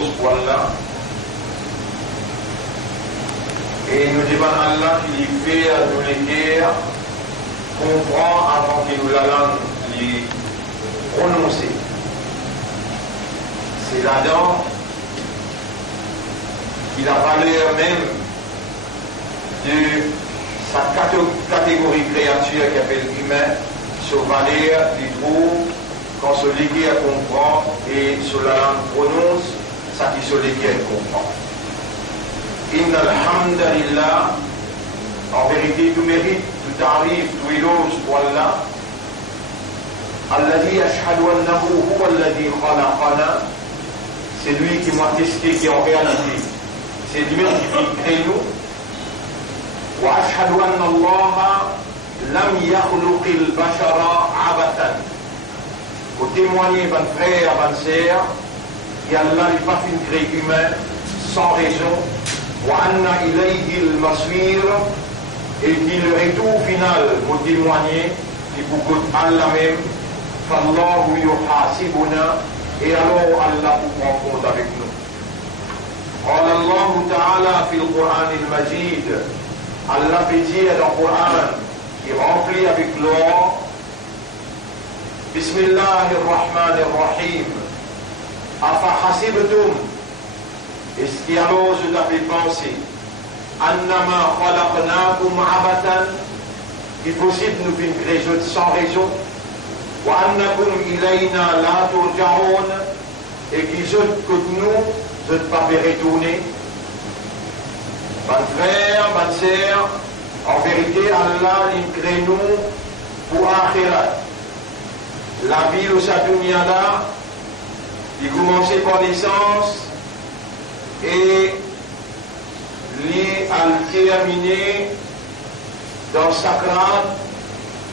l'os pour Allah. Et nous demandons à Allah qui fait nous les guerres, comprend avant que nous la langue les prononcer. C'est là-dedans qu'il a valeur même de sa catégorie créature qui appelle humain, sur valeur du trou, quand ce légué comprend et sur la langue prononce, ça qui sur légué comprend. Inna alhamdulillah, en vérité, tout mérite, tout arrive, tout éloge pour Allah. Alladhi ashhadu annahu huwa alladhi khalaqana, c'est lui qui m'a testé, qui en réalité, c'est lui qui crée nous. Wa ashhadu anna Allah lam yakhluqi al-bashara abatan. Pour témoigner, ban frère, ban sœur, qu'Allah n'est pas fait créer humain sans raison. Wa anna ilayhi al-masir, et qu'il le retour final pour témoigner, qui pour que Allah même, fallahu yuhasibuna, et alors Allah vous prend compte avec nous. قال الله تعالى في القرآن المجيد, Allah peut dire dans le Coran qui remplit avec l'or, Bismillahirrahmanirrahim, Afa hasibtum, est-ce qu'il y a alors je t'avais pensé, Annama khalaqnakum abatan, il est possible nous faire une raison sans raison, Wa annakum ilayna la turja'un, et qu'ils ont que nous, je ne pas retourner. Bonne frère, bonne sœur, en vérité, Allah il crée nous pour Akhirat. La vie de sa dunya là, il commençait par naissance et il terminé dans Sakrat,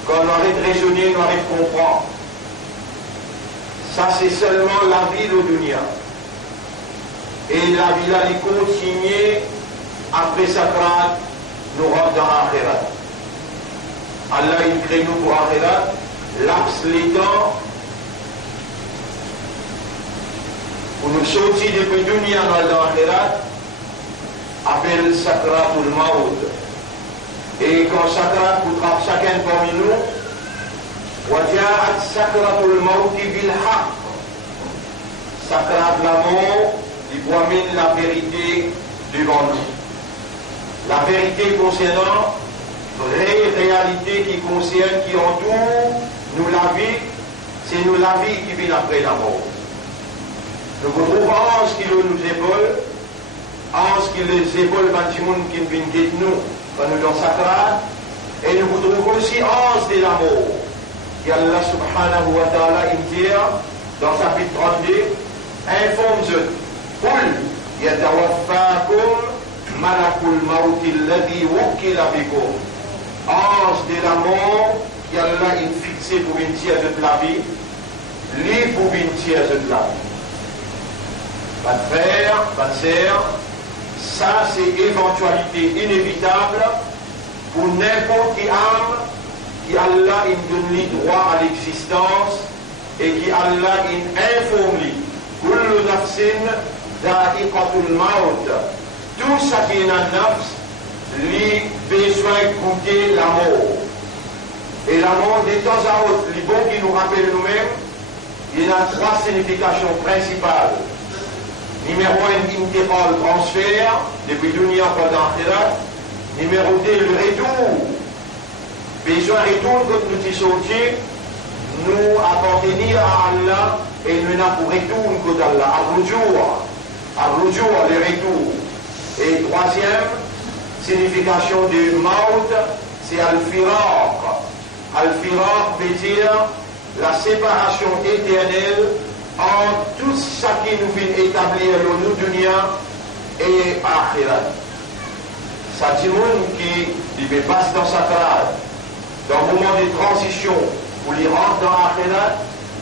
quand on arrête de raisonner, on arrête de comprendre. Ça, c'est seulement la vie de dunya. Et la vie là, il continue. Après Sakrat, nous rentrons dans Akhirat. Allah il crée nous pour Akhirat, laps les temps, pour nous sortir depuis dunya dans Akhirat, appelle Sakrat ou le Maoud. Et quand Sakrat vous trappe chacun parmi nous, Waja'at Sakrat ou le Maoud bil haq. Sakrat la mort, il promène la vérité devant nous. La vérité concernant vraie réalité qui concerne, qui entoure nous la vie, c'est nous la vie qui vient après la mort. Nous retrouvons en ce qui nous épaule, en ce qui les épaules du monde qui viennent de nous, quand nous dans Sakrat, et nous retrouvons aussi en ce de la mort. Et Allah subhanahu wa ta'ala dit dans chapitre 32, informe-vous, Qul yatawaffakum Malakul Mauti alladhi wukila bikum. Ange de la mort, qui Allah est fixé pour une tiers de la vie, lui pour une tiers de la vie. Pas de frère, pas de sœur, ça c'est éventualité inévitable pour n'importe qui âme qui Allah il donne lui droit à l'existence et qui Allah il informe lui. Kullu nafsin da'iqatul maut. Tout ce qui est dans le nafs, lui, besoin d'écouter la mort. Et la mort, de temps à autre, les bons qui nous rappellent nous-mêmes, il y a trois significations principales. Numéro 1, intégral, transfert, depuis dunya pendant Akhirat. Numéro 2, le retour. Besoin de retour quand nous y sortis, nous appartenir à Allah et nous n'avons pour retour que d'Allah. Ar-Rujur, le retour. Et troisième signification du maut, c'est Al-Firaq. Al-Firaq veut dire la séparation éternelle entre tout ce qui nous vient établir le nous dunya et Akhirat. Ça dit qui passe dans sa crâne, dans le moment de transition, pour les rentrer dans Akhirat,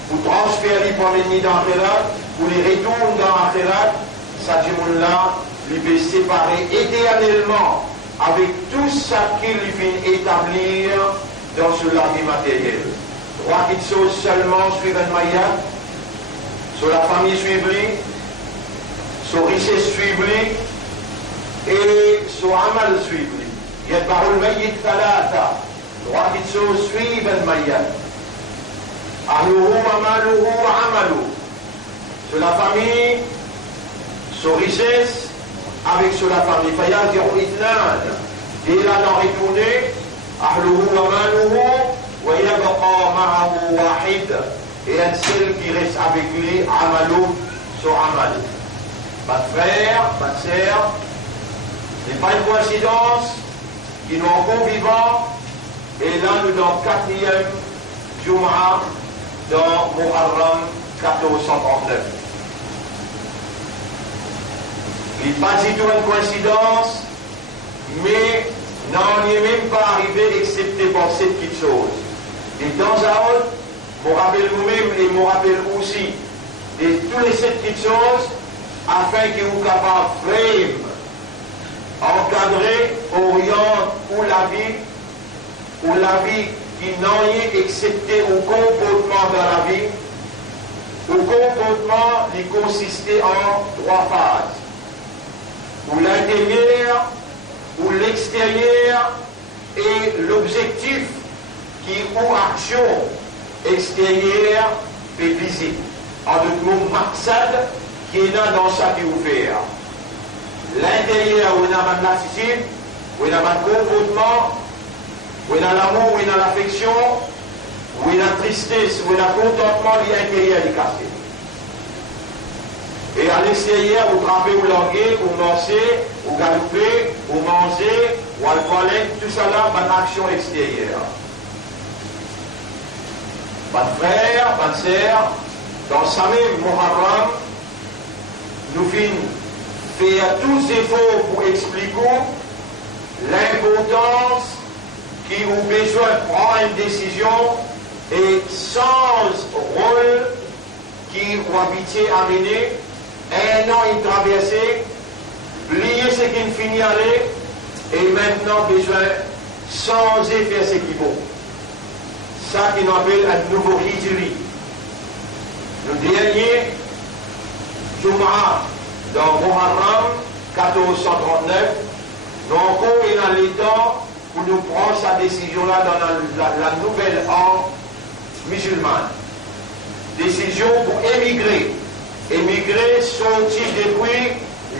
pour transférer pour l'ennemi dans Akhirat, pour les retourner dans Akhirat, ça dit là, il peut séparer éternellement avec tout ce qu'il vient établir dans ce la vie matérielle. Trois petites choses seulement suivent un maillot, sur la famille suivie, son richesse suivre et son amal suivre. يتبع الميت ثلاثة واحد سو suivre الميت أهله وماله وعمله. Sur la famille, son richesse avec sur la famille. فيرجع اثنان إلى أن retourner أهله وماله ويبقى معه واحد. Et un seul qui reste avec lui, Amalou, son Amal. Pas de frère, pas de sœur, ce n'est pas une coïncidence qu'ils nous encore vivants. Et là, nous dans le 4e Jum'a dans Muharram 1439. Il n'est pas du tout une coïncidence, mais n'en est même pas arrivé excepté pour cette petite chose. Et dans un autre, je me rappelle vous-même et je me rappelle aussi de toutes les 7 petites choses afin que vous soyez capables de frame, encadrer, orienter ou la vie qui n'a rien excepté au comportement de la vie. Le comportement qui consistait en 3 phases. Ou l'intérieur, ou l'extérieur et l'objectif qui ou action extérieure et visible. En d'autres mots, maqsad qui est là dans chaque ouvert. L'intérieur, où il y a l'attitude, où il y a le comportement, où il y a l'amour, où il y a l'affection, où il y a la tristesse, où il y a le contentement, l'intérieur est cassé. Et à l'extérieur, vous trappez, vous languez, vous mancez, vous galopez, vous mangez, vous alcoolez, tout ça là, une action extérieure. Pas de frère, pas de sœur, dans sa même Muharram, nous finissons faire tous les efforts pour expliquer l'importance qui vous besoin de prendre une décision et sans rôle qui vous habitez à mener, un an une traversée, plier ce qui finit à aller, et maintenant besoin sans faire ce qui vaut. Ça qui nous appelle un nouveau Hijri. Le dernier Jum'a dans Muharram 1439, nous encore il a le temps pour nous prendre sa décision-là dans la nouvelle ère musulmane. Décision pour émigrer. Émigrer, sortir depuis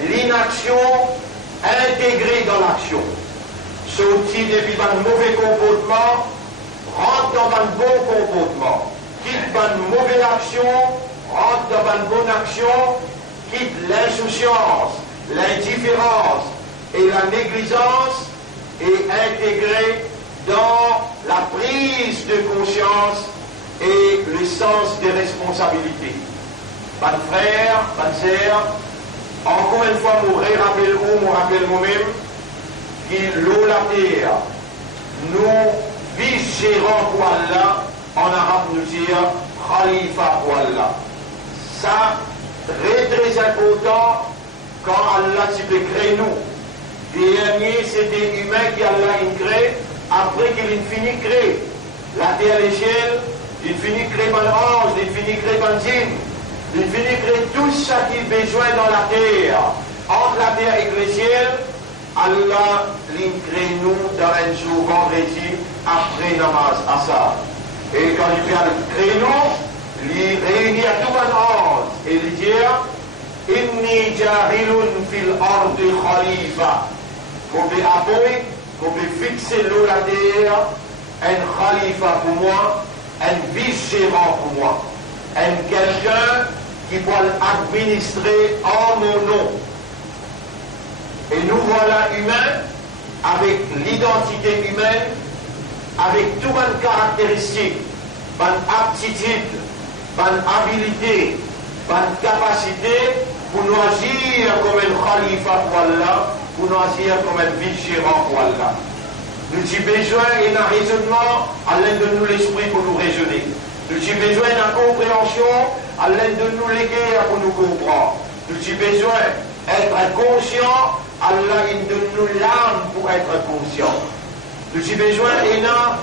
l'inaction, intégrer dans l'action. Sortir depuis un mauvais comportement, rentre dans un bon comportement. Quitte une mauvaise action, rentre dans une bonne action, quitte l'insouciance, l'indifférence et la négligence et intégrer dans la prise de conscience et le sens des responsabilités. Pas de frère, pas de sœur, encore une fois, je rappelle moi-même, que l'eau, la terre, nous vice-gérants pour Allah, en arabe nous dit Khalifa pour Allah. Ça, très important quand Allah peut créer nous. Dernier, c'est des humains qui Allah crée, après qu'il finit de créer. La terre et les ciels, il finit de créer par l'ange, il finit de créer par le djinn. Il finit de créer tout ce qui est besoin dans la terre. Entre la terre et le ciel, Allah crée nous dans un jour vendredi après namaz Assar. Et quand il vient créer nous, il réunit à tout un ange et il dit Inni jahilun fil ardi khalifa. Qu'on peut appuyer, qu'on peut fixer l'eau la terre, un khalifa pour moi, un vice-gérant pour moi, un quelqu'un qui va l'administrer en mon nom. Et nous voilà humains, avec l'identité humaine, avec toutes les caractéristiques, une aptitude, une habilité, une capacité pour nous agir comme un khalifa pour Allah, pour nous agir comme un vice-gérant pour Allah. Nous avons besoin d'un raisonnement à l'aide de nous l'esprit pour nous raisonner. Nous avons besoin d'une compréhension à l'aide de nous l'éguer pour nous comprendre. Nous avons besoin d'être conscient, Allah donne nous l'âme pour être conscient. Nous avons besoin d'un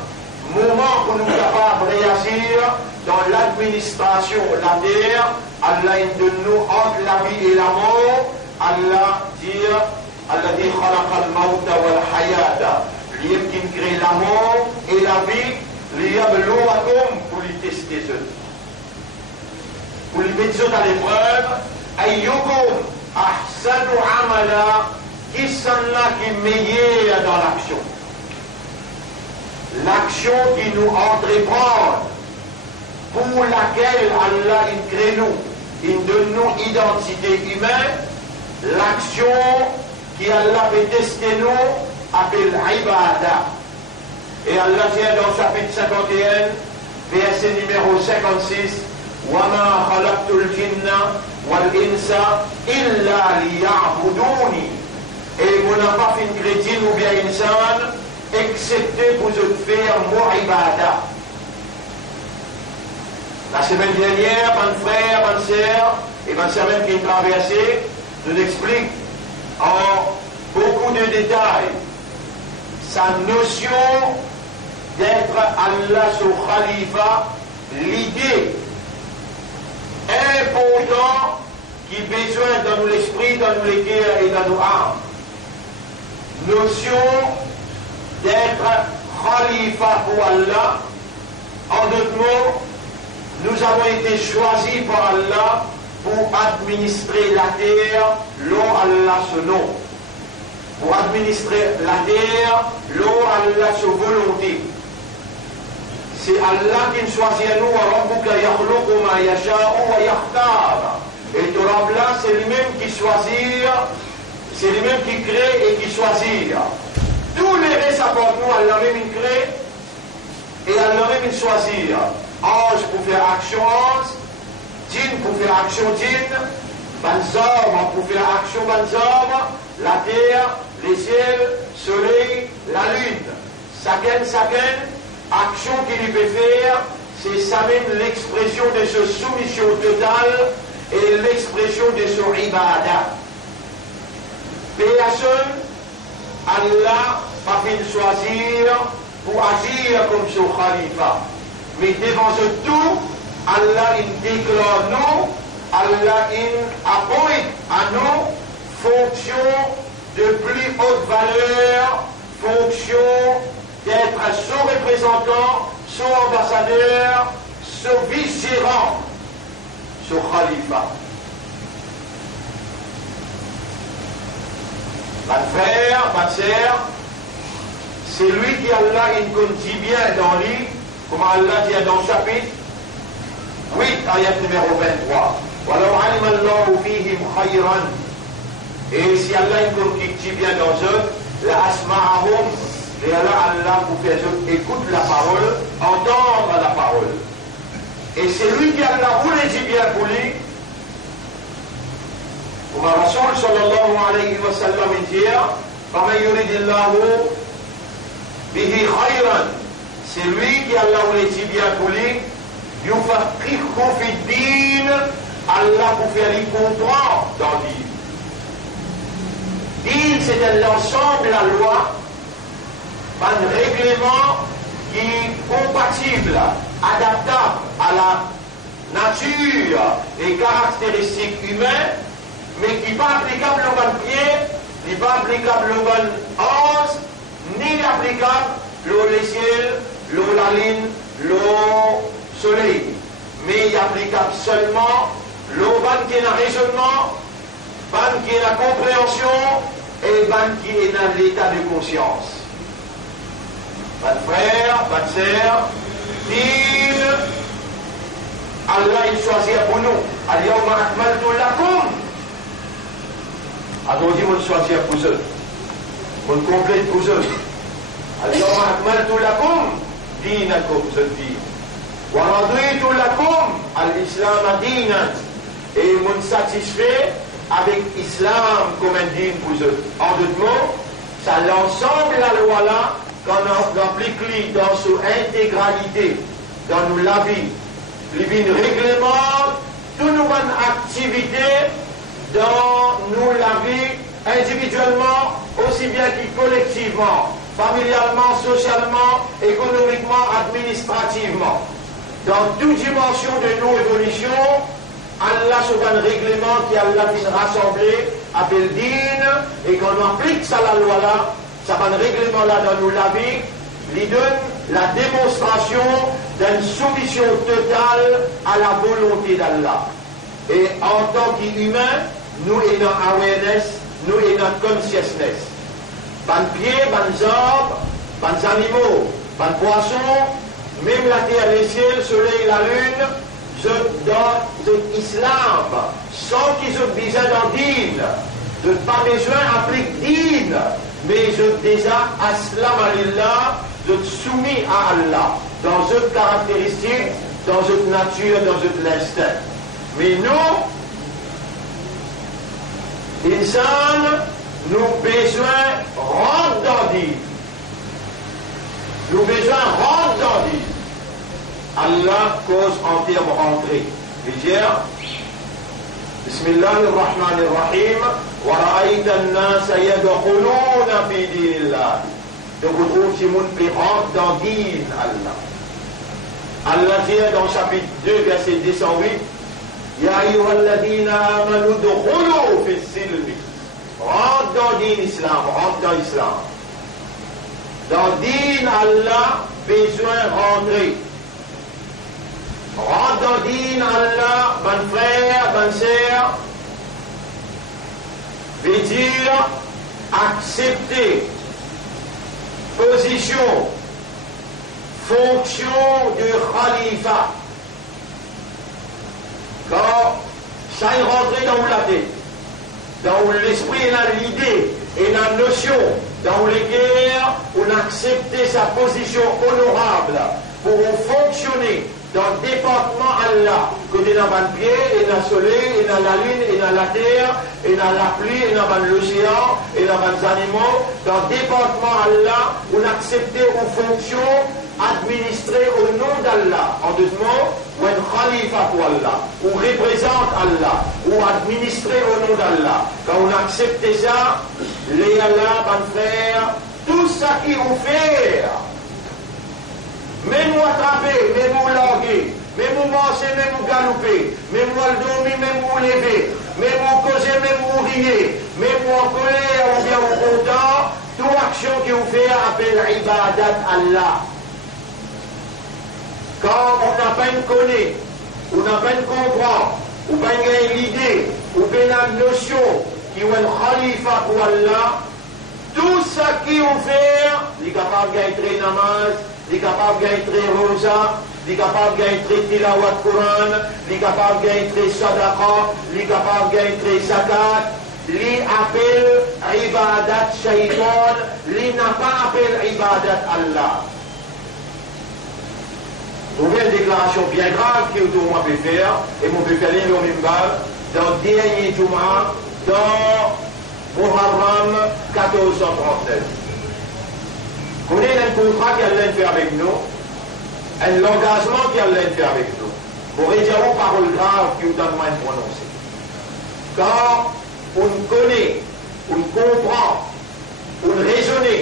moment pour nous capables de réagir dans l'administration de la terre. Allah donne nous entre la vie et la mort, Allah dit Alladhi khalaqa al-mawta wal-hayata, lui qui crée la mort et la vie, liyabluwakum, pour lui tester eux. Pour lui mettre eux à l'épreuve, ayyukum ahsanu amala, qui sont là qui est meilleur dans l'action. L'action qui nous entreprend, pour laquelle Allah il crée nous, il donne nous identité humaine, l'action qui Allah veut tester nous appelle Ibada. Et Allah dit dans le chapitre 51, verset numéro 56, وَمَا خَلَقْتُ الْجِنَّ وَالْإِنسَ إِلَّا لِيَعْبُدُونِ. Et vous n'avez pas fait une chrétienne ou bien une sainte, excepté pour se faire mon Ibada. La semaine dernière, mon frère, ma soeur, et ma semaine qui est traversée, nous explique en beaucoup de détails sa notion d'être Allah sur Khalifa, l'idée importante qui a besoin dans l'esprit, dans le cœur et dans nos âmes. Notion d'être Khalifa pour Allah. En d'autres mots, nous avons été choisis par Allah pour administrer la terre, l'eau Allah son nom. Pour administrer la terre, l'eau Allah sa volonté. C'est Allah qui nous choisit à nous, et Torah blanc, c'est lui-même qui choisit, c'est lui-même qui crée et qui choisit. Tous les restes apportent nous, Allah même il crée et Allah même il choisit. Ange pour faire action ange, djinn pour faire action djinn, banzor pour faire action banzor, la terre, les ciels, le soleil, la lune. Chacun, action qu'il peut faire, c'est ça même l'expression de sa soumission totale et l'expression de son ibadah. Personne, Allah va fait choisir pour agir comme son khalifa. Mais devant ce tout, Allah il déclare nous, Allah il appointe à nous fonction de plus haute valeur, fonction d'être son représentant, son ambassadeur, son vice-gérant, son khalifa. Ma frère, ma sœur, c'est lui qui Allah il dit bien dans lui, comme Allah dit dans le chapitre 8, ayat numéro 23. وَلَوْ عَلِمَ اللَّهُ فِيهِمْ خَيْرًا. Et si Allah il dit bien dans eux, la asma'ahum, et Allah pour faire écoute la parole, entendre la parole. Et c'est lui qui Allah voulait dire bien pour lui. Comme Rasul sallallahu alayhi wa sallam dit, فَمَنْ يُرِدِ اللَّهُ بِهِ خَيْرًا. C'est lui qui Allah voulait dire bien pour lui. يُفَقِّهُ فِي الدِّينِ. Allah pour faire lui comprendre dans le din. Din, c'est l'ensemble de la loi, un règlement qui est compatible, adaptable à la nature et caractéristiques humaines, mais qui n'est pas applicable au bon pied, n'est pas applicable au bon ange, ni applicable au ciel, l'eau la lune, l'eau soleil, mais il est applicable seulement l'eau qui est dans le raisonnement, qui est dans la compréhension et qui est dans l'état de conscience. Votre frère, votre sœur, dit Allah il choisit pour nous. Al-yawma akmaltu lakum. Alors on dit on choisit pour eux. On complète pour eux. Al-yawma akmaltu lakum dinakum, je dis. Wa raditu lakum al-islam dinan. Et on satisfait avec l'islam comme un din pour eux. En d'autres mots, c'est l'ensemble de la loi là qu'on applique dans son intégralité, dans nos la vie. Les règlements, toutes nos bonnes activités dans nous la vie, individuellement, aussi bien que collectivement, familialement, socialement, économiquement, administrativement. Dans toute dimension de nos évolutions, Allah sur un règlement qui Allah fin rassemblé, appelle din, et quand on applique ça la loi là, ça va un règlement là dans nous la vie, lui donne la démonstration d'une soumission totale à la volonté d'Allah. Et en tant qu'humain, nous ayons awareness, nous ayons consciousness. Ban pieds, ban arbres, ban animaux, ban poissons, même la terre, les ciels, le soleil, la lune, dans l'islam, sans qu'ils aient besoin d'un din. Je n'ai pas besoin d'appliquer din, mais je déjà aslam alillah, je suis soumis à Allah, dans cette caractéristique, dans cette nature, dans cet instinct. Mais nous, insan, nous besoin rentrer dans din. Nous besoin rentrer dans din. Allah cause en termes entrée. Déjà, Bismillahirrahmanirrahim, wa ra'ayta an-nasa yadkhuluna fi dinillah. Donc vous trouvez si moun qui rentre dans din Allah. Allah dit dans chapitre 2, verset 208, Ya ayyuhalladhina amanu dukhulu fi silmi. Rentre dans din islam, rentre dans l'islam. Dans din Allah, besoin rentrer. Rentre dans din Allah, mon frère, bonne sœur, veut dire accepter position, fonction du khalifa. Quand ça est rentré dans la tête, dans l'esprit et dans l'idée et dans la notion, dans lesquelles on a accepté sa position honorable pour fonctionner dans le département Allah, côté dans le pied, et dans le soleil, et dans la lune, et dans la terre, et dans la pluie, et dans l'océan, et dans les animaux, dans le département Allah, on a accepté une fonction administrée au nom d'Allah. En deux mots, ou un khalifa pour Allah, ou représente Allah, ou administré au nom d'Allah. Quand on a accepté ça, les Allah van faire tout ça qui vous fait. Même vous attraper, même vous larguer, même vous marcher, même vous galoper, même vous dormir, même vous lever, même vous causer, même vous rier, même vous en colère ou bien vous content, toute action qui vous fait appelle ibadat Allah. Quand on n'a pas une connaît, on n'a pas une comprend, ou pas une idée, ou pas une notion qui est un khalifa pour Allah, tout ça qui vous fait, il est capable d'être namaz, il est capable d'être rosa, il est capable d'être tilawat Quran, il est capable d'être sadaqa, il est capable d'être zakat, il appelle ibadat shaitan, il n'a pas appelé ibadat Allah. Vous voyez une déclaration bien grave que vous pouvez faire, et vous pouvez faire le minbar dans le dernier Juma, dans Muharram 1439. Vous connaissez un contrat qui allait faire avec nous, un engagement qui allait faire avec nous. Vous voyez dire une parole grave qui vous donne moins de prononcer. Quand on connaît, on comprend, on raisonne,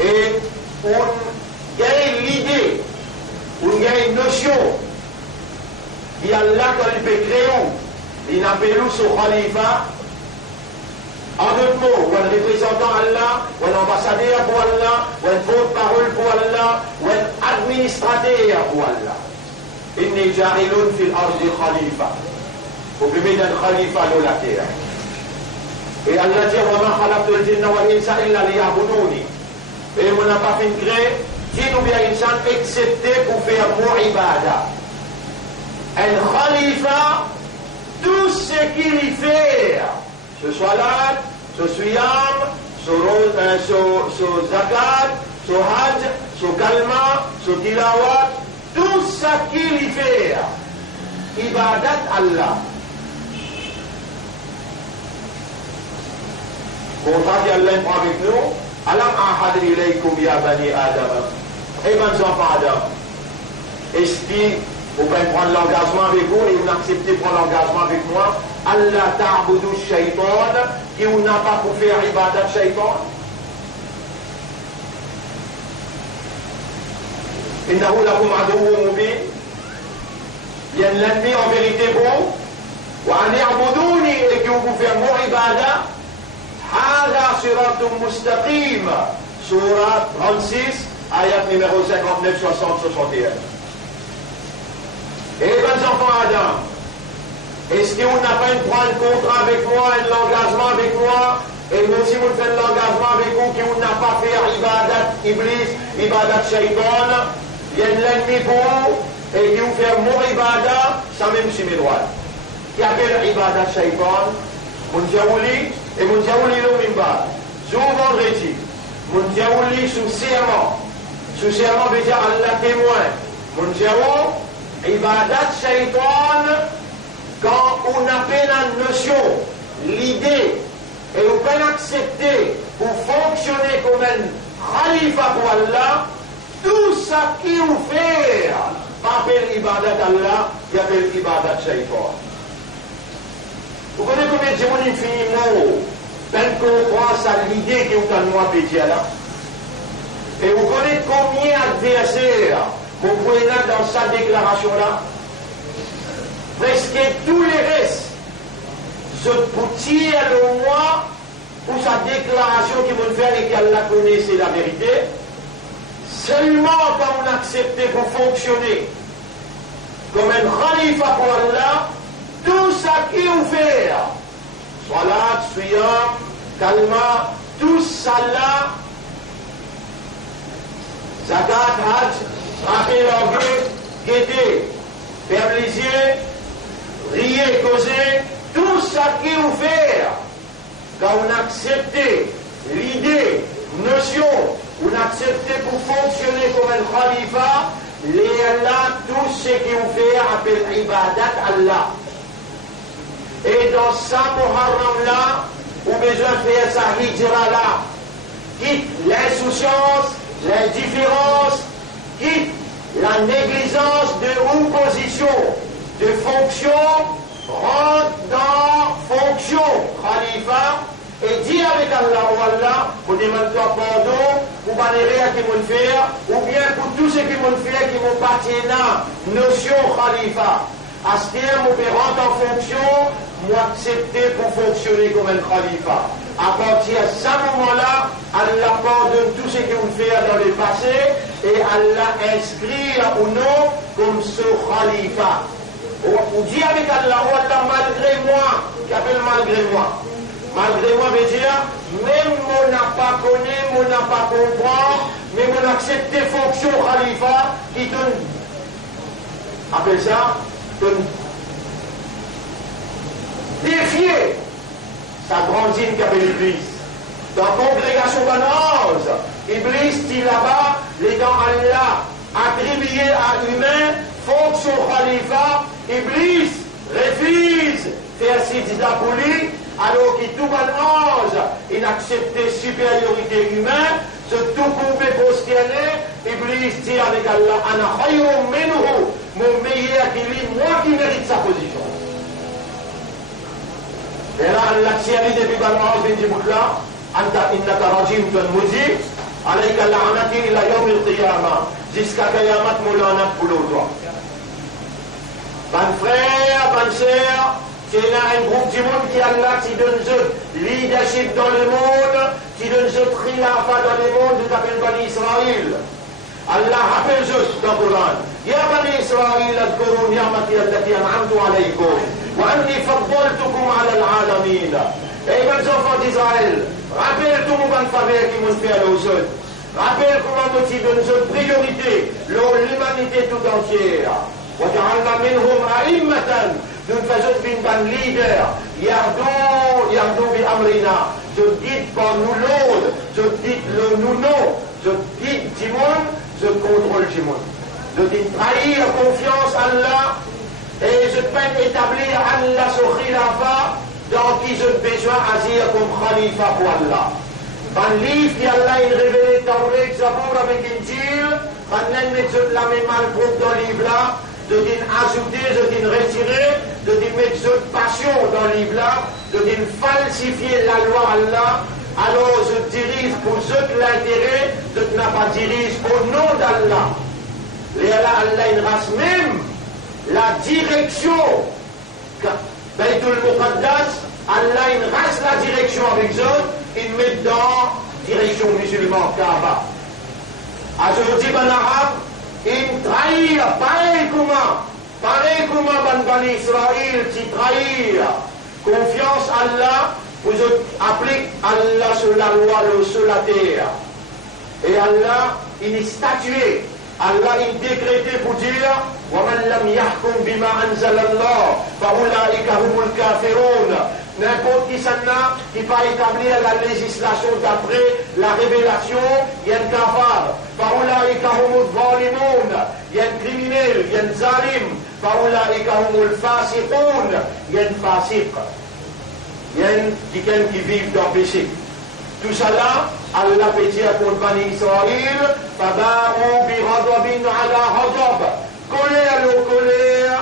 et on gagne l'idée, on gagne une notion, il y a là quand il peut créer, il appelle son khalifa. En d'autres mots, ou un représentant Allah, ou un ambassadeur pour Allah, ou un porte-parole pour Allah, ou un administrateur pour Allah. Inni ja'ilun fil ardi khalifa. Vous pouvez mettre un khalifa dans la terre. Et Allah dit, wa ma khalaqtul jinna wal insa illa liya'buduni. Et on n'a pas fait une gré, jinn ou bien insan, excepté pour faire mon ibada. Un khalifa, tout ce qu'il fait, ce soit là, ce siyam, ce zakat, ce hajj, ce kalma, ce tilawat, tout ça qu'il fait, ibadat Allah. Contrat qu'Allah prend avec nous, alam ahad ilaykum ya bani Adam. Et mes enfants Adam, est-ce que vous pouvez prendre l'engagement avec vous et vous acceptez de prendre l'engagement avec moi? Allah ta'budu shaitan, qui vous n'a pas pour faire ibadat shaitan. Innahu lakum aduwwun mubin. Il y a l'ennemi en vérité pour vous. وأن يعبدوني et que vous faites mon ibadah هذا صراط مستقيم Surah 36 ayat numéro 59, 60, 61. Et les enfants Adam, est-ce que vous n'avez pas prendre un contrat avec moi, un engagement avec moi, et même si vous faites l'engagement avec vous, que vous n'avez pas fait ibadat iblis, ibadat shaitan, il y a l'ennemi pour vous, et que vous faites mon ibadat, ça même si mes droits. Qui appelle ibadat shaitan, mon diaouli, et mon diaouli le mimba. Sous vendredi, mon diaouli sous serment. Sous serment veut dire Allah témoin. Mon diaouli, ibadat shaitan, quand on appelle la notion, l'idée, et on peut l'accepter pour fonctionner comme un khalifa pour Allah, tout ça qui vous fait, pas appelle ibadat Allah, il appelle ibadat shaitan. Vous connaissez combien de gens infiniment, ben qu'on croit à l'idée que vous avez moi pété là. Et vous connaissez combien d'adversaires vous pouvez là dans sa déclaration là. Presque tous les restes se poutirent le moi pour sa déclaration qu'ils vont faire et qu'Allah connaît, c'est la vérité. Seulement quand on accepte pour fonctionner comme un khalifa pour Allah, tout ça qui vous fait, salat, siyam, kalma, tout ça là, zakat, hajj, frapper l'orgueil, guetter, faire plaisir, rier, causer, tout ça qui vous fait, quand on accepte l'idée, notion, on accepte pour fonctionner comme un khalifa, Allah, tout ce qui vous fait appelle ibadat Allah. Et dans ça, Muharram là, on a besoin de faire sa hijra là, quitte l'insouciance, l'indifférence, quitte la négligence de opposition, de fonction, rentre dans fonction, khalifa, et dit avec Allah ou Allah, pour demander pardon, pour balérer à qui m'ont fait, ou bien pour tous ceux qui m'ont fait, qui m'ont parti là, notion khalifa. À ce terme, on peut rentrer en fonction, moi accepter pour fonctionner comme un khalifa. À partir de ce moment-là, Allah pardonne tout ce que vous faites dans le passé et Allah inscrit ou non comme ce khalifa. On dit avec Allah, oh Allah, malgré moi, qui appelle malgré moi. Malgré moi veut dire, même on n'a pas connu, on n'a pas compris, mais on accepte fonction khalifa qui donne, appelle ça, défier sa grandine qu'appelle l'Église. Dans la congrégation banose, Iblis dit là-bas, les dents Allah attribuées à humain, fonction khalifa, Iblis refuse faire sida pour lui, alors que tout banose, il accepte supériorité humaine, se tout couper prosterner, Iblis dit avec Allah, Ana khayrun minhu, mon meilleur qui lui, moi qui mérite sa position. Et là, Allah tient depuis banose, il dit là, Anta innaka rajim ton mujib, alayka la'anati ila yawm al-qiyamah, jusqu'à Qayamat Moulana pour l'autre. Ban frère, ban sœur, c'est là un groupe du monde qui Allah qui donne ce leadership dans le monde, qui donne ce khilafa dans le monde, qui s'appelle Bani Israël. Allah rappelle juste dans le Coran. Ya Bani Israël, adkuru ni'mati allati an'amtu alaykum, wa anni faddaltukum ala al-alamin. Et les enfants d'Israël, rappelle tout le monde faveur qui m'ont fait à l'autre. Rappelle comment nous donne une priorité, l'humanité tout entière. وجعلنا منهم أئمة nous faisons une leader yardou bi amrina je dis par nous l'autre je dis le nous non je dis du monde je contrôle du monde je dis trahir confiance à Allah et je peux établir Allah sur khilafa dans qui je besoin agir comme khalifa pour Allah dans le livre qui Allah a révélé Tawrat Zabour avec Injil maintenant je la mets mal groupe dans le livre là de dire ajouter, de dire retirer, de dire mettre cette passion dans le livre-là, de dire falsifier la loi Allah, alors je dirige pour ceux qui l'intérêt, je ne pas dirige au nom d'Allah. Et Allah, il reste même la direction Baitul Muqaddas, Allah il reste la direction avec eux, il met dans direction musulmane, Kaaba. Aujourd'hui, en arabe, il trahit, pareil comment Bani Israël, qui trahit confiance à Allah, vous appliquez Allah sur la loi, sur la terre. Et Allah, il est statué. Allah il décrété pour dire وَمَنْ لَمْ يَحْكُمْ بِمَا أَنزَلَ اللَّهُ فَأُولَٰئِكَ هُمُ الْكَافِرُونَ. N'importe qui s'en a qui va établir la législation d'après la révélation, il y a un kafar. فَأُولَٰئِكَ هُمُ الظَّالِمُونَ. Il y a un criminel, il y a un zalim. فَأُولَٰئِكَ هُمُ الْفَاسِقُونَ. Il y a un fasiq. Il y a quelqu'un qui vit dans le péché. Tout cela, Allah peut dire pour Bani Israël, فَبَاءُوا بِغَضَبٍ عَلَى غَضَبٍ. Colère,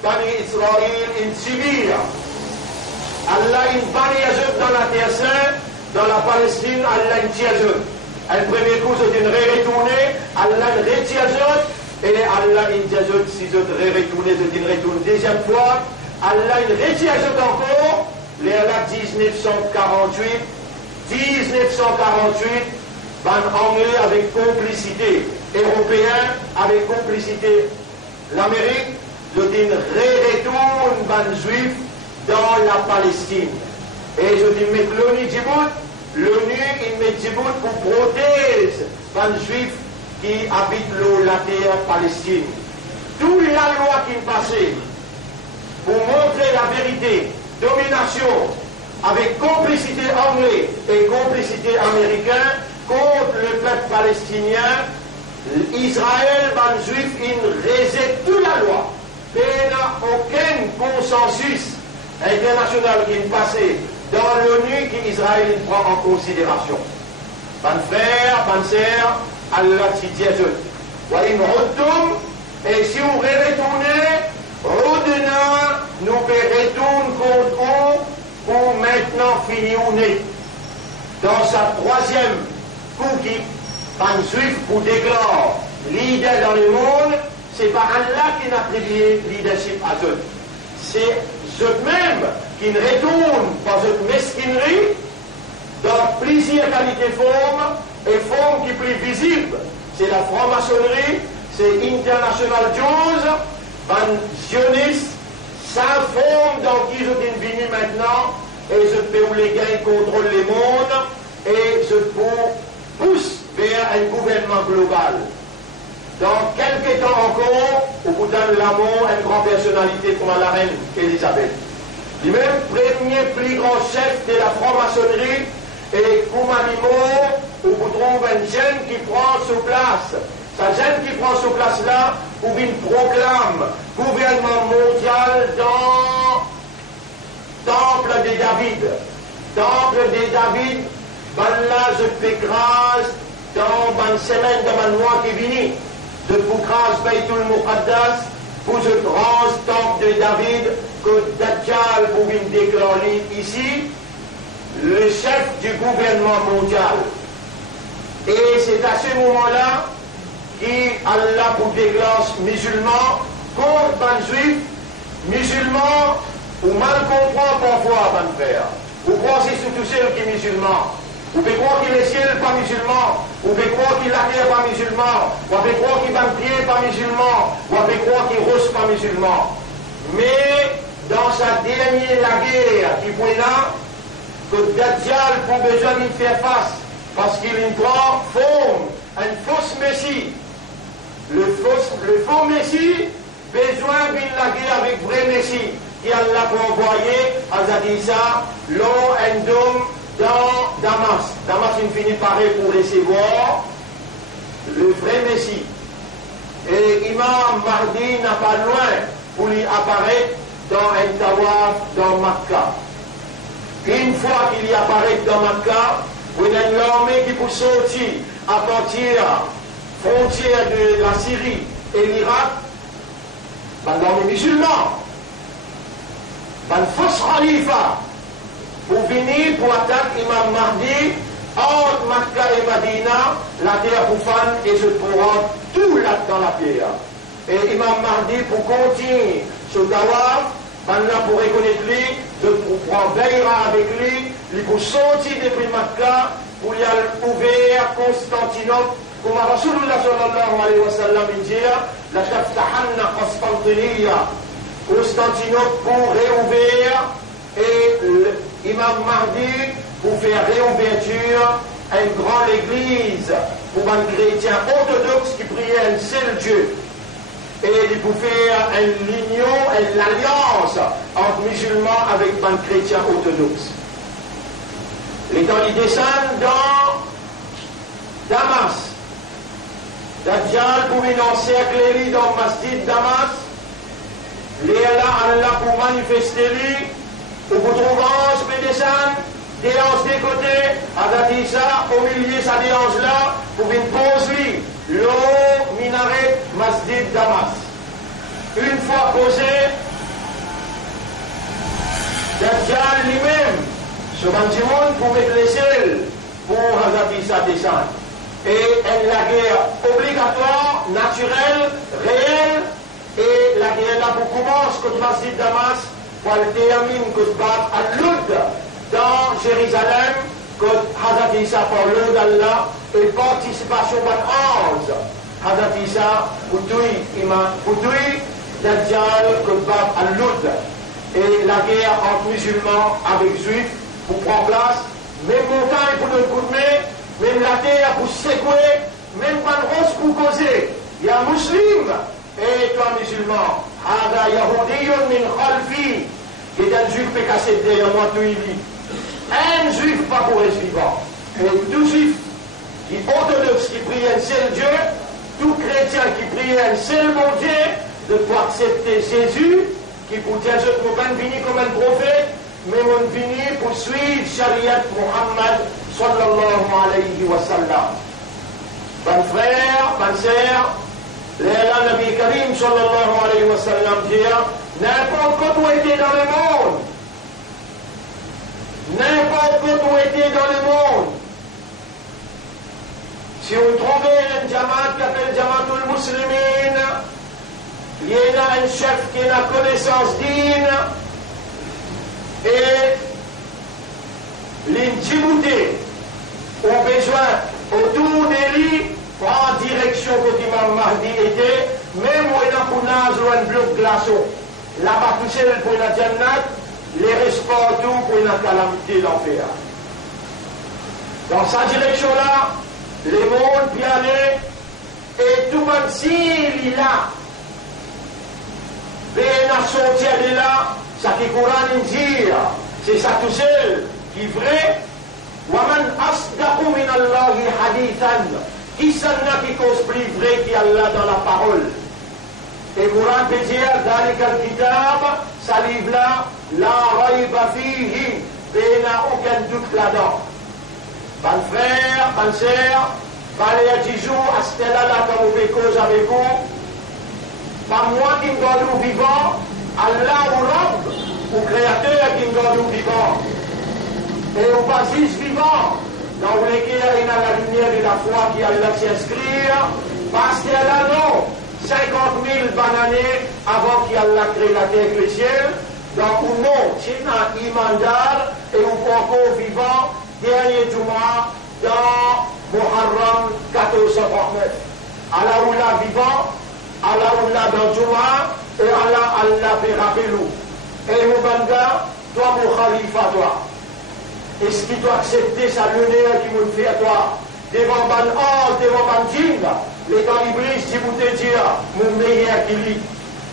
Bani Israël, il subit. Allah, il Bani Azoub dans la terre sainte, dans la Palestine, Allah, il tient Azoub. Le premier coup, c'est une retournée, Allah, il retient Azoub, et Allah, il dit Azoub, si je retourne, c'est une retourne. Deuxième fois, Allah, il retient Azoub encore, les Allah, 1948, van anglais avec complicité, européen avec complicité, l'Amérique, je dis retourne van juif dans la Palestine. Et je dis, mais l'ONU Djibout, l'ONU, il met Djibout pour protéger van juif qui habitent la terre Palestine. Toute la loi qui passait pour montrer la vérité, domination, avec complicité anglaise et complicité américaine contre le peuple palestinien, Israël, van juif, il rejette toute la loi. Mais il n'y a aucun consensus international qui est passé dans l'ONU qu'Israël prend en considération. Van frère, van sœur, Allah t'y dit et si vous retournez, nous retournons contre eux pour maintenant finir dans sa troisième coup qui van juif pour déclarer leader dans le monde, c'est pas Allah qui n'a attribué leadership à eux. C'est eux-mêmes qui retournent par cette mesquinerie dans plusieurs qualités formes et formes qui sont plus visibles. C'est la franc-maçonnerie, c'est International Jews, van sionistes, sans forme dans qui je suis venu maintenant, et je peux les gains contrôlent le monde, et je pousse vers un gouvernement global. Dans quelques temps encore, au bout d'un l'amour, une grande personnalité comme la reine Elisabeth. Lui-même, premier plus grand chef de la franc-maçonnerie, et comme animaux, où vous trouvez un jeune qui prend sur place. Sa jeune qui prend sur place là, où il proclame gouvernement mondial dans Temple de David. Temple de David, ben là, je fais grâce dans une semaine, dans un mois qui vient. Je vous grâce Baitul Muqaddas pour ce grand temple de David que Dajjal pouvait déclarer ici, le chef du gouvernement mondial. Et c'est à ce moment-là qu'Allah pour déclare musulmans contre les juifs, musulmans, ou mal comprend parfois, van frère. Vous pensez surtout ceux qui sont musulmans. Vous pouvez croire qu'il est ciel pas musulman. Vous pouvez croire qu'il la terre pas musulman. Vous pouvez croire qu'il va prier pas musulman. Vous pouvez croire qu'il rose pas musulman. Mais dans sa dernière la guerre qui est là, que Dajjal pour besoin d'y faire face, parce qu'il prend forme, un faux messie. Le faux messie, besoin d'une la guerre avec vrai messie, qui Allah pour envoyer à Zadissa, l'eau, un dôme, dans Damas. Damas, il finit par pour recevoir le vrai Messie. Et Imam Mahdi n'a pas loin pour lui apparaître dans un tawaf dans Makkah. Une fois qu'il y apparaît dans Makkah, vous avez une armée qui peut sortir à partir frontière de la Syrie et l'Irak, l'armée musulmane, le fausse khalifa, pour venir pour attaquer Imam Mahdi entre Makkah et Madina, la terre profane et je pourrai tout là dans la terre. Et Imam Mahdi pour continuer ce tawaf, Maintenant, pour reconnaître lui, de prendre Beira avec lui, il faut sortir depuis Makkah, pour y aller ouvert Constantinople, comme Rasulullah sallallahu alayhi wa sallam dit, la taftahanna Constantiniya, Constantinople pour réouvrir, et l'imam Mahdi pour faire réouverture à une grande église pour un chrétien orthodoxe qui priait un seul Dieu. Et il faut faire une union, une alliance entre musulmans avec un chrétien orthodoxe. Et dans les dessins dans Damas, Dajjal pouvait encercler dans le masjid Damas, les Allah pour manifester lui, ou pour trouver ce dessin, des hanches des côtés, Hazrat Isa, au milieu de sa déhanche là, pour une pause lui, l'eau minaret masjid Damas. Une fois posé, Dajjal lui-même, ce monde pour mettre les selles pour Hazrat Isa descendre. Et la guerre obligatoire, naturelle, réelle, et la guerre là pour commencer contre Masjid Damas, pour le terminer contre Bab al-Lud dans Jérusalem, contre Hazrat Isa par l'eau d'Allah, et participation par Ange. Hazrat Isa, pour tout, Dajjal contre Bab al-Lud. Et la guerre entre musulmans avec juifs pour prendre place, même montagne pour notre coup de main, même la terre pour secouer, même pas de rose pour causer. Il y a un musulman et toi musulman. Hada Yahoudiyun min khalfi. Et un juif peut casser derrière moi tout il dit. Un juif pas pour les vivants. Et tout juif qui est orthodoxe qui prie un seul Dieu, tout chrétien qui prie un seul bon Dieu, de pouvoir accepter Jésus, qui pour dire je ne peux pas venir comme un prophète, mais on venir pour suivre Shariat Muhammad sallallahu alayhi wa sallam. Ban frère, ban sœur, le Nabi Karim sallallahu alayhi wa sallam dit, n'importe où était dans le monde, n'importe où était dans le monde, si on trouvait un Jamaat qui appelle Jamaatul Muslimin, il y a un chef qui a la connaissance d'Ine, et l'intimité ont besoin autour de lui en direction que l'imam Mahdi était, même où il y a un bloc glaçon. Là-bas, tout seul pour la Jannat, les restes partout pour la calamité l'enfer. Dans sa direction-là, les mondes puis aller, et tout le monde, s'il est là, bien à sortir de là, ça qui Coran dit, c'est ça tout seul qui est vrai. Waman asdaqu min Allahi hadithan. Qui s'en a qui cause plus vrai qu'Allah dans la parole. Et Coran peut dire, dans les kitab, ça livre là, la rayba fihi, il n'y a aucun doute là-dedans. Ban frère, ban sœur, balé à 10 jours, à ce là, quand vous faites cause avec vous, pas moi qui me garde vivant, Allah ou Rabb, ou Créateur qui me garde vivant. Et au basis vivant, dans lequel il y a la lumière de la foi qui a là s'inscrire, parce qu'il y a là non, 50 000 années avant qu'il y a créé la terre et le ciel, donc ou non, c'est un imandar et ou encore vivant, dernier Juma dans Muharram 1439. Allah ou là vivant, Allah ou là dans Juma, et Allah fait rappelou. Et Moubanda, toi mon khalifa, toi. Est-ce qu'il doit accepter sa lumière qui me fait à toi? Devant ban ange, devant ban djinn, les temps Iblis, si vous te dire, mon meilleur qui lit.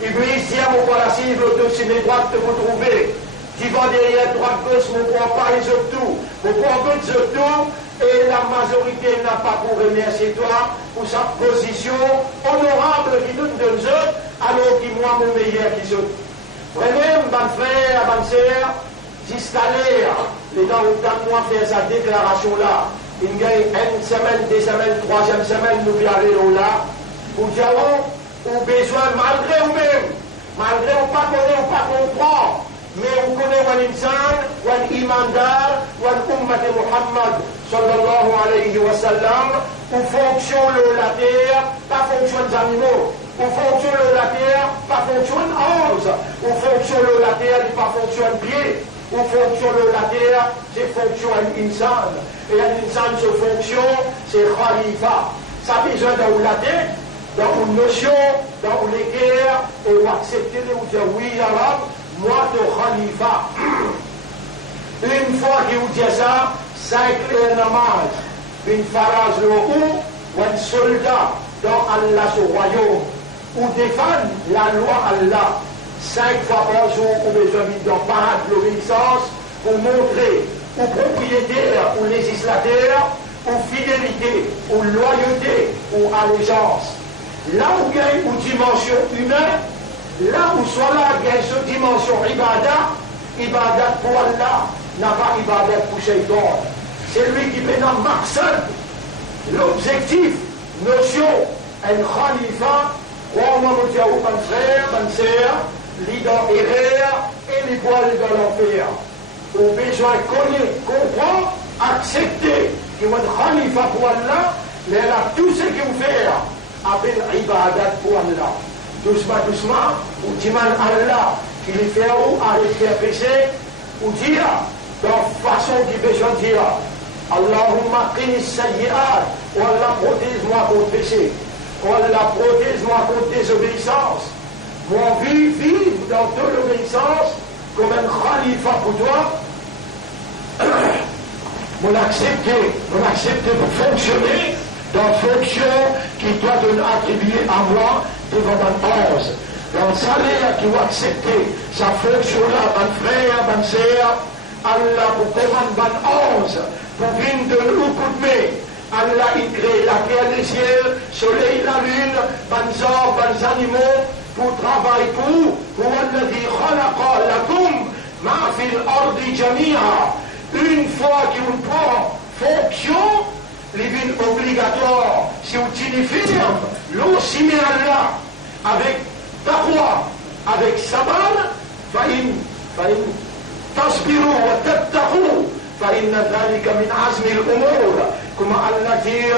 Iblis dit à mon palacine, il veut aussi les droites que vous trouvez. Qui va derrière droite gauche, mon point pas les autres tout. Mon point gauche tout, et la majorité n'a pas pour remercier toi pour sa position honorable qui nous donne autres, alors qu'il moi mon meilleur qui sont. Vraiment, ban frère, ban sœur, jusqu'à l'heure, les temps où moi faire sa déclaration là, il gagne une semaine, 2 semaines, 3e semaine, nous allons là, pour dire, ou besoin, malgré nous-mêmes, malgré on pas connaît, on pas comprend, mais on connaît un insan, un imandar, un ummat de Muhammad, sallallahu alayhi wa sallam, où fonctionne la terre, pas fonction des animaux. ou fonction de la terre, pas fonctionne 11, ou fonction de la terre, pas fonctionne pied, ou fonction de la terre, c'est fonction à l'insan. Et l'insan, ce fonction, c'est khalifa. Ça a besoin dans la tête, dans une notion, dans les guerres, et ou accepter de vous dire oui, arabe, moi, de khalifa. Une fois qu'il vous dit ça, ça éclaire namaz. Une phrase le ou un soldat dans Allah, ce royaume, ou défendre la loi Allah. 5 fois par jour, ou besoin d'un parade de l'obéissance pour montrer aux propriétaires, aux législateurs, aux fidélité, aux loyauté, aux allégeances. Là où il y a une dimension humaine, là où soit là, il y a une dimension ibadat pour Allah, n'a pas ibadat pour Shaitan. C'est lui qui fait un maqsad, l'objectif, notion, un khalifa, comment nous dire aux frères, sœurs, l'ident erreur et les poils de l'enfer. Au besoin connaître, comprendre, accepter qu'il y a un khalifa pour Allah, mais là, tout ce qu'il vous fait, appelle ibadat pour Allah. Doucement, doucement, ou dit Allah, qu'il fait où, arrête de faire péché, ou dire, dans façon qu'il besoin de dire, Allahumma qini sayyi'at, ou Allah protège-moi contre péché, ou Allah protège-moi contre désobéissance. Moi, vive dans toute l'obéissance comme un khalifa pour toi. On accepte pour fonctionner dans la fonction qui doit être attribuée à moi devant mon 11. Dans le salaire qui doit accepter sa fonction-là, mon frère, mon sœur, Allah pour commander mon 11, pour venir de l'eau coup de main. Allah il crée la terre, les cieux, le soleil, la lune, les arbres, les animaux, pour travailler pour الذي خلق لكم ما في الأرض جميعا. Une fois qu'il prend fonction, les villes obligatoires, si vous utilisez l'eau simé Allah avec taqwa, avec sabar, فإن تصبروا وتتقوا فإن ذلك من عزم الأمور. Comme Allah dit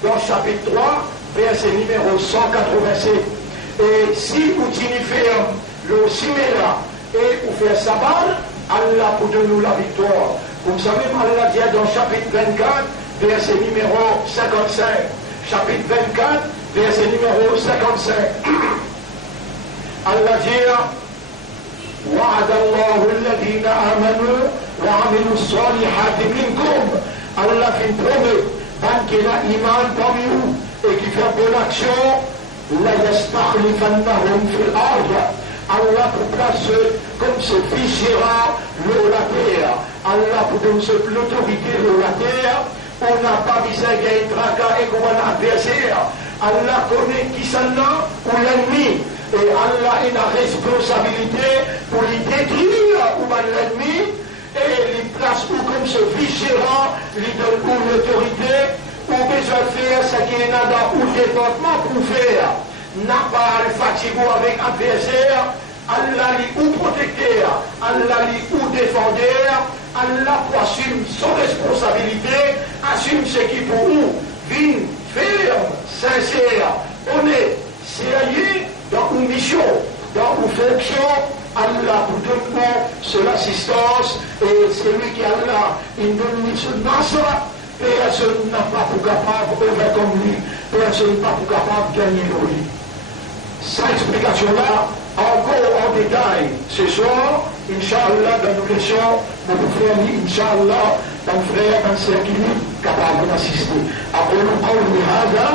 dans chapitre 3, verset numéro 187. Et si vous utilisez le simela et vous faites sabar, Allah pour donner nous la victoire. Vous savez, Allah dit dans chapitre 24, verset numéro 55. Chapitre 24, verset numéro 55. Allah dit وعد الله الذين آمنوا وعملوا الصالحات منكم. Allah fait une promesse, qui a iman parmi vous et qui fait bonne action. La yastakhlifannahum fil ard. Allah pour placer comme ce fichera la terre. Allah pour donner l'autorité de la terre. On n'a pas besoin d'un tracas et qu'on a adversaire. Allah connaît qui s'en a ou l'ennemi. Et Allah a une responsabilité pour les détruire ou l'ennemi. Et les places où comme ce fichera, les donne l'autorité. Ou besoin de faire ce qui est dans le département pour faire. N'a pas le fatigue avec adversaire. Allah lui ou protecteur, Allah lui ou défendeur, Allah pour assumer son responsabilité, assume ce qui pour nous, vient, ferme, sincère, honnête, sérieux dans une mission, dans une fonction. Allah pour donner son assistance et c'est lui qui Allah, il donne son nasra. Personne n'a pas pour capable de faire comme lui, personne n'a pas pour capable de gagner lui. Cette explication-là, encore en détail, ce soir, Inch'Allah, dans nos leçons, nous vous faire, Inch'Allah, d'un frère, d'un sœur qui est capable d'assister. أقول قولي هذا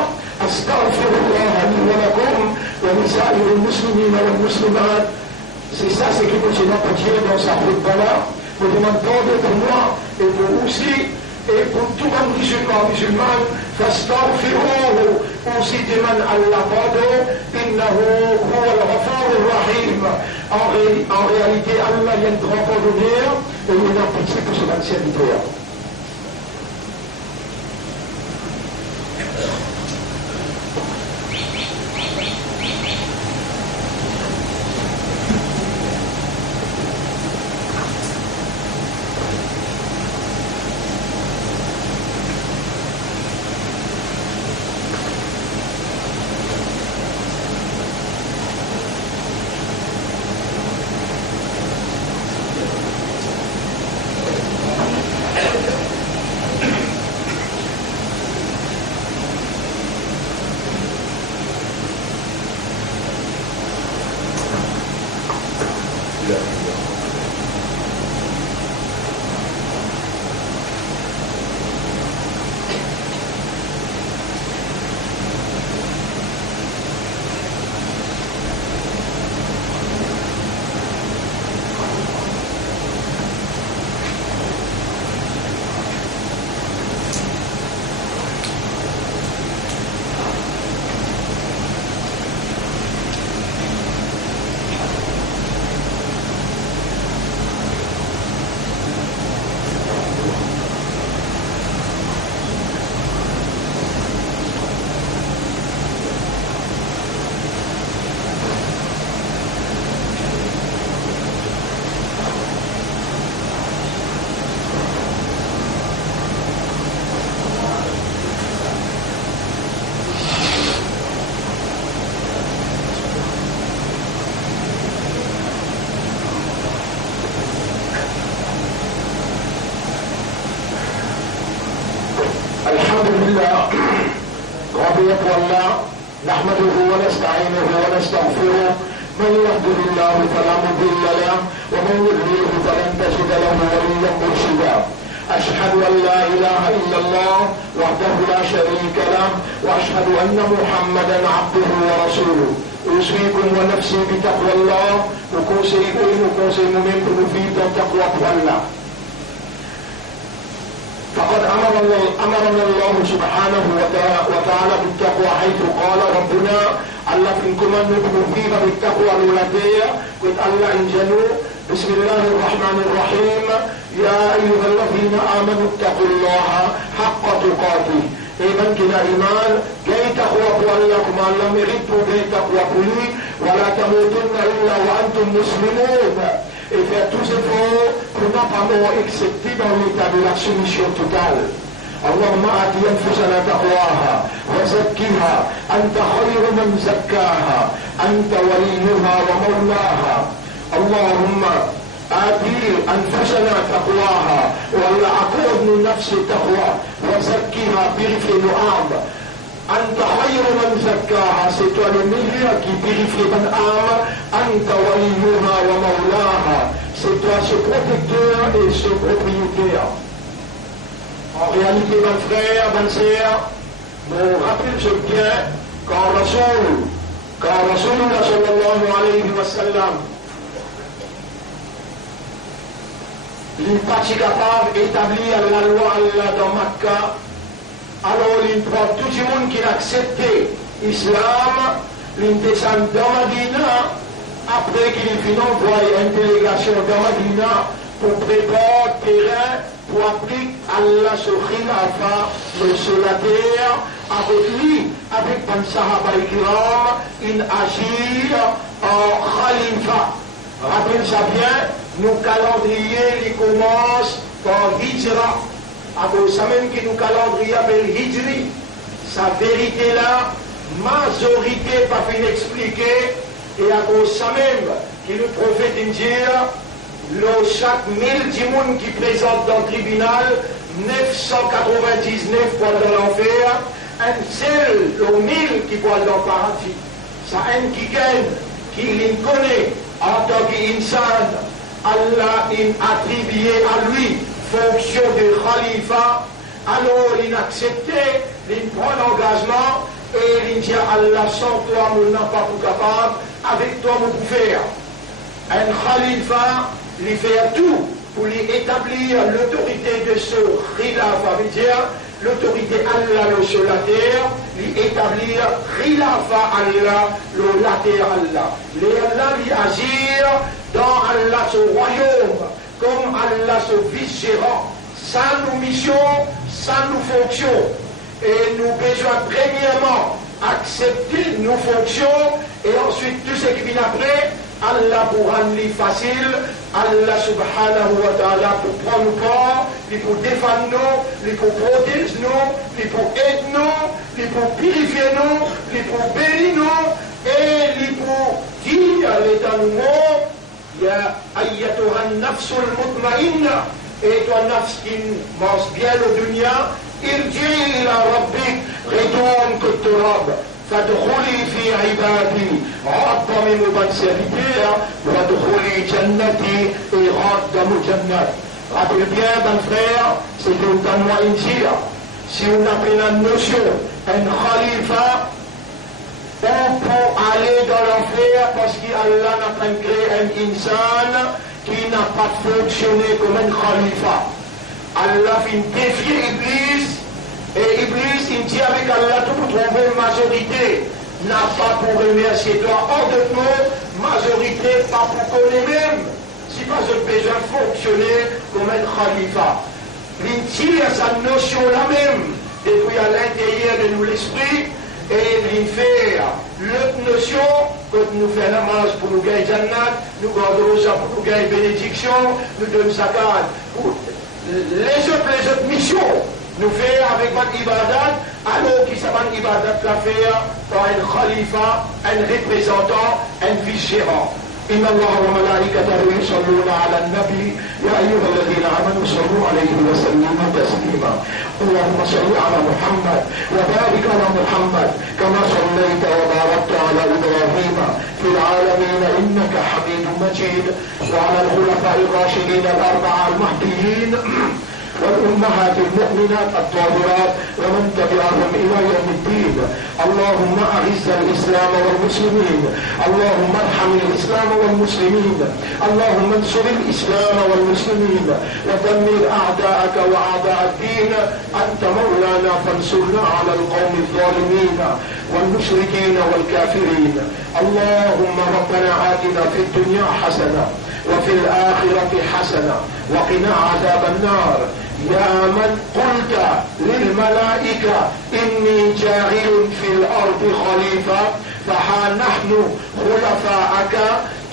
أستغفر الله لي ولكم ولسائر المسلمين والمسلمات. C'est ça, c'est qui continue à dire dans sa route là. Nous demandons pour moi et pour vous aussi. Et pour tout le musulman, فاستغفروه aussi demande Allah pardon, إنه هو الغفور الرحيم. En réalité, Allah est un grand pardonneur et il a pitié pour son serviteur. الحمد لله ربي والله نحمده ونستعينه ونستغفره من يهده الله فلا مضل له ومن يضلله فلن تجد له وليا مرشدا أشهد أن لا إله إلا الله وحده لا شريك له وأشهد أن محمدا عبده ورسوله أوصيكم ونفسي بتقوى الله وكونسيكم منكم في تقوى الله. فقد أمرنا الله سبحانه وتعالى بالتقوى حيث قال ربنا ألا فيكم أن نكون فيها بالتقوى الولدية قد ألا إنجلوا بسم الله الرحمن الرحيم يا أيها الذين آمنوا اتقوا الله حق تقاته إيمان كنا إيمان كي تقوى لكم أن لم يردوا به تقوى ولا تموتن إلا وأنتم مسلمون. Et faire tous efforts pour n'a pas mort excepté dans l'état de la soumission totale. اللهم آت أنفسنا تقواها وزكها أنت خير من زكاها أنت وليها ومولاها. اللهم آت أنفسنا تقواها ولا أقود من نفس التقوى وزكها purifie nos âmes. أنت خير من زكاها c'est toi le meilleur qui purifie mon âme. أنت وليها ومولاها c'est toi ce protecteur et ce propriétaire. En réalité, mon frère, mon sœur, nous rappelle ce bien quand Rasulullah sallallahu alayhi wa sallam il n'est pas capable d'établir la loi Allah dans Makkah. Alors il prend tout le monde qui a accepté l'islam, il descend dans Medina, après qu'il finit envoyer une délégation dans Medina pour préparer le terrain pour appliquer Allah sur Khilafa, sur la terre, avec lui, avec un Sahaba Ikram, il agit en Khalifa. Rappelez ça bien, nos calendriers, ils commencent par Hijra. Vous savez même que nos calendriers appellent Hijri. Sa vérité là, majorité pas fait expliquer, et à cause ça même, que le prophète dit, chaque 1000 djimoun qui présente dans le tribunal, 999 pour dans l'enfer, un seul, le 1000 qui pour dans le paradis. Ça un qui gagne, qui les connaît en tant qu'insan, Allah a attribué à lui fonction de khalifa, alors il acceptait, il prend l'engagement et il dit Allah sans toi, nous n'avons pas tout capable, avec toi, nous pouvons faire. Un khalifa, il fait tout pour lui établir l'autorité de ce khilafa, veut dire l'autorité Allah sur la terre, lui établir khilafa Allah, la terre Allah. Les Allah lui agir dans Allah son royaume, comme Allah son vice-gérant, sans nos missions, sans nos fonctions. Et nous besoin premièrement accepter nos fonctions et ensuite tout ce qui vient après, Allah pour rendre facile, Allah subhanahu wa ta'ala pour prendre part, pour défendre nous, pour protéger nous, pour aider nous, pour purifier nous, pour bénir nous et pour dire l'état nous monde. Ya ayyatuha nafsul mutmainna, et toi nafs qui mange bien le dunya, irji ila rabbik, retourne que tu robes. فادخلي في عبادي عظم من serviteur وادخلي جنتي et rentre dans mon jannat. Rappelez bien, mon frère, c'est que nous donne-moi une tire. Si on a pris la notion, un khalifa, on peut aller dans l'enfer parce qu'Allah n'a pas créé un insan qui n'a pas fonctionné comme un khalifa. Allah fait défier Iblis. Et Iblis, il dit avec Allah, tout pour trouver une majorité, n'a pas pour remercier toi. Hors de nous, majorité, pas pour connaître même. Si pas je besoin de fonctionner comme un khalifa. Il tire sa notion là même, depuis à l'intérieur de nous l'esprit, et il fait l'autre notion, quand nous faisons la marche pour nous gagner Jannat, nous gardons ça pour nous gagner bénédiction, nous donnons zakat. Les autres missions. Nous faisons avec votre ibadat, alors qu'il s'appelle ibadat la faire par un khalifa, un représentant, un vice-gérant. إن الله وملائكته يصلون على النبي يا أيها الذين آمنوا صلوا عليه وسلموا تسليما. اللهم صل على محمد وبارك على محمد كما صليت وباركت على إبراهيم في العالمين إنك حميد مجيد، وعلى الخلفاء الراشدين الأربعة المهديين والأمهات المؤمنات الطاهرات ومن تبعهم إلى يوم الدين. اللهم أعز الإسلام والمسلمين، اللهم ارحم الإسلام والمسلمين، اللهم انصر الإسلام والمسلمين ودمر أعداءك وأعداء الدين. أنت مولانا فانصرنا على القوم الظالمين والمشركين والكافرين. اللهم ربنا آتنا في الدنيا حسنة وفي الآخرة حسنة وقنا عذاب النار. يا من قلت للملائكة إني جاعل في الأرض خليفة، فها نحن خلفاءك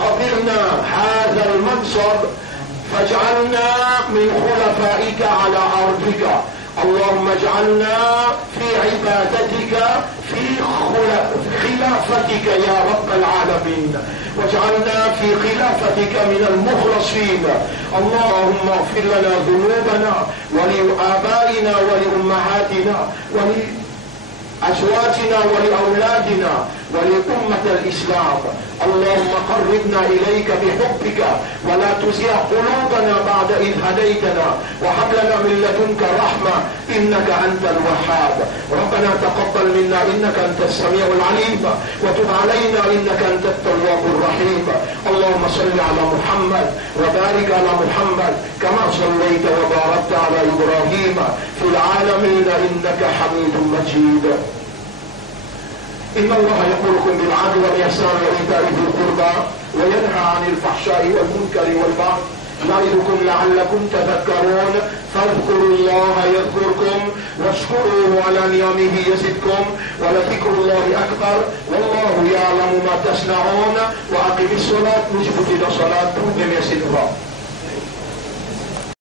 قبلنا هذا المنصب فاجعلنا من خلفائك على أرضك. اللهم اجعلنا في عبادتك في خلافتك يا رب العالمين، واجعلنا في خلافتك من المخلصين. اللهم اغفر لنا ذنوبنا ولآبائنا ولأمهاتنا ولأزواجنا ولأولادنا ولأمة الإسلام. اللهم قربنا إليك بحبك ولا تزغ قلوبنا بعد إذ هديتنا وهب لنا من لدنك رحمة إنك أنت الوهاب. ربنا تقبل منا إنك أنت السميع العليم وتب علينا إنك أنت التواب الرحيم. اللهم صل على محمد وبارك على محمد كما صليت وباركت على إبراهيم في العالمين إنك حميد مجيد. إن الله يأمركم بالعدل والإحسان وإيتاء ذي القربى وينهى عن الفحشاء والمنكر والبغي يعظكم لعلكم تذكرون. فاذكروا الله يذكركم واشكروه على نعمه يزدكم ولذكر الله أكبر والله يعلم ما تصنعون. وأقم الصلاة نجبت إلى صلاة يسدها.